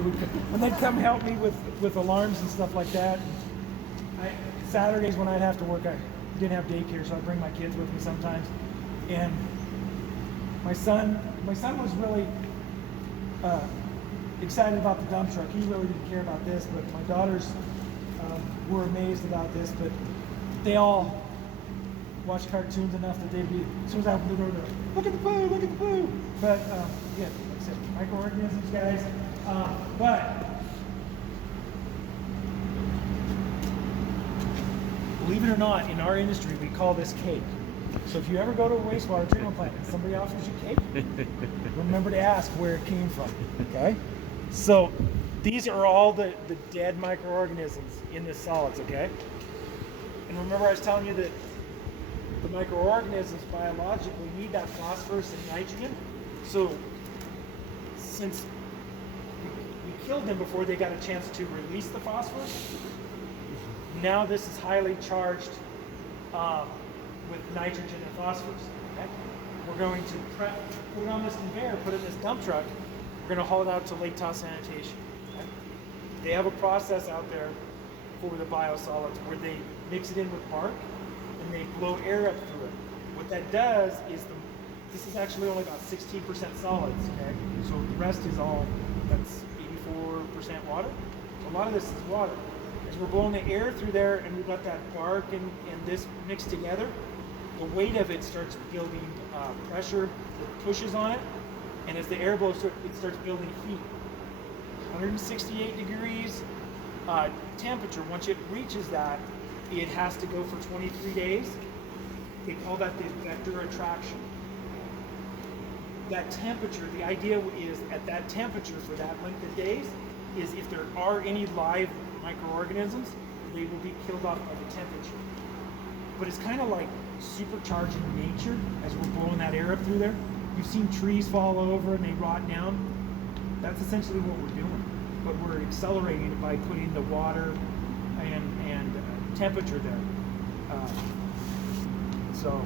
and they'd come help me with alarms and stuff like that. Saturdays when I'd have to work, I didn't have daycare, so I'd bring my kids with me sometimes. And my son was really excited about the dump truck. He really didn't care about this, but my daughters were amazed about this. But they all watch cartoons enough that they'd be, as soon as I open the door, they're, look at the poo, look at the poo. But yeah, like I said, microorganisms, guys. But believe it or not, in our industry, we call this cake. So if you ever go to a wastewater treatment plant and somebody offers you cake, remember to ask where it came from, okay? So these are all the dead microorganisms in the solids, okay? And remember I was telling you that the microorganisms biologically need that phosphorus and nitrogen. So since we killed them before they got a chance to release the phosphorus, now this is highly charged with nitrogen and phosphorus. Okay? We're going to put it on this conveyor, put it in this dump truck. We're going to haul it out to Lake Tahoe Sanitation. Okay? They have a process out there for the biosolids where they mix it in with bark and they blow air up through it. What that does is this is actually only about 16% solids. Okay, so the rest is all, that's 84% water. So a lot of this is water. As we're blowing the air through there and we've got that bark and this mixed together, the weight of it starts building pressure that pushes on it, and as the air blows through it, it starts building heat. 168 degrees temperature, once it reaches that, it has to go for 23 days. They call that the vector attraction. That temperature, the idea is at that temperature for that length of days, is if there are any live microorganisms, they will be killed off by the temperature. But it's kind of like supercharging nature as we're blowing that air up through there. You've seen trees fall over and they rot down. That's essentially what we're doing. But we're accelerating it by putting the water and temperature there. So